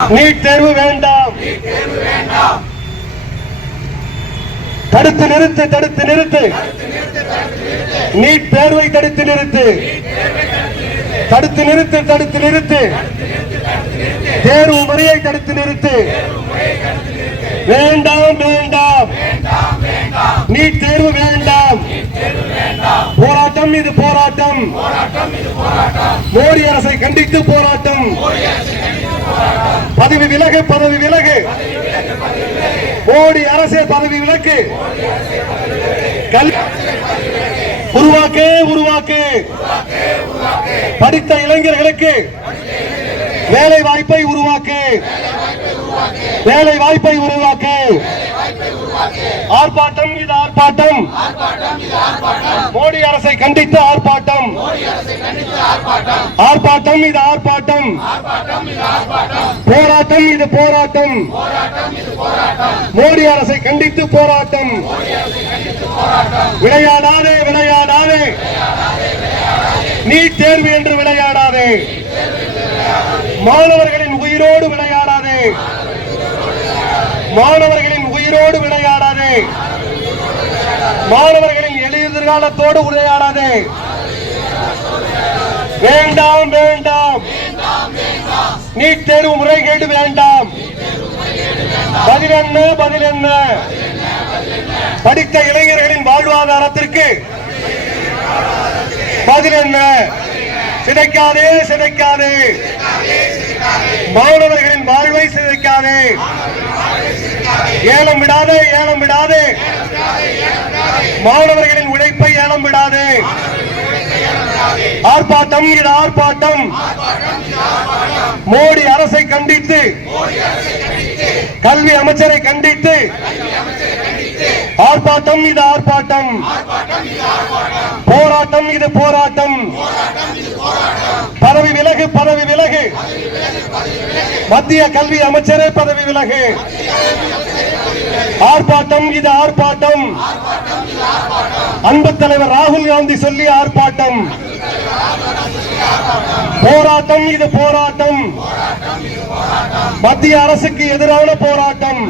NEET தேர்வு வேண்டாம். தடுத்து நிறுத்து, தடுத்து நிறுத்து. நீட் தேர்வை தடுத்து நிறுத்து. தடுத்து நிறுத்து, தடுத்து நிறுத்து. தேர்வு முறையை தடுத்து நிறுத்து. வேண்டாம் வேண்டாம், நீட் தேர்வு வேண்டாம். போராட்டம் இது போராட்டம். மோடி அரசை கண்டித்து போராட்டம். பதவி விலகு, பதவி விலகு. மோடி அரசே பதவி விலக்கு. உருவாக்கு, உருவாக்கு. படித்த இளைஞர்களுக்கு வேலை வாய்ப்பை உருவாக்கு. வேலை வாய்ப்பை உருவாக்கு. ஆர்ப்பாட்டம் இது ஆர்ப்பாட்டம். மோடி அரசை கண்டித்து ஆர்ப்பாட்டம். ஆர்ப்பாட்டம் இது ஆர்ப்பாட்டம். போராட்டம் இது போராட்டம். மோடி அரசை கண்டித்து போராட்டம். விளையாடாதே, விளையாடாதே. நீட் தேர்வு என்று விளையாடாதே. மாணவர்களின் உயிரோடு விளையாடாதே. மாணவர்களின் உயிரோடு விளையாடாதே. மாணவர்களின் எதிர்காலத்தோடு விளையாடாதே. வேண்டாம் வேண்டாம், நீட் தேர்வு முறைகேடு வேண்டாம். பதில் என்ன, பதில் என்ன? படித்த இளைஞர்களின் வாழ்வாதாரத்திற்கு பதில் என்ன? சிதைக்காதே, சிதைக்காதே. மாணவர்களின் வாழ்வை சிதைக்காதே. ஏலம் விடாதே, ஏலம் விடாதே. மாணவர்களின் உழைப்பை ஏலம் விடாதே. ஆர்ப்பாட்டம் இது ஆர்ப்பாட்டம். மோடி அரசை கண்டித்து, கல்வி அமைச்சரை கண்டித்து ஆர்ப்பாட்டம் இது ஆர்ப்பாட்டம். போராட்டம் இது போராட்டம். பதவி விலகு, பதவி விலகு. மத்திய கல்வி அமைச்சரே பதவி விலகு. ஆர்ப்பாட்டம் இது ஆர்ப்பாட்டம். அன்பு தலைவர் ராகுல் காந்தி சொல்லி ஆர்ப்பாட்டம். போராட்டம் இது போராட்டம். மத்திய அரசுக்கு எதிரான போராட்டம்.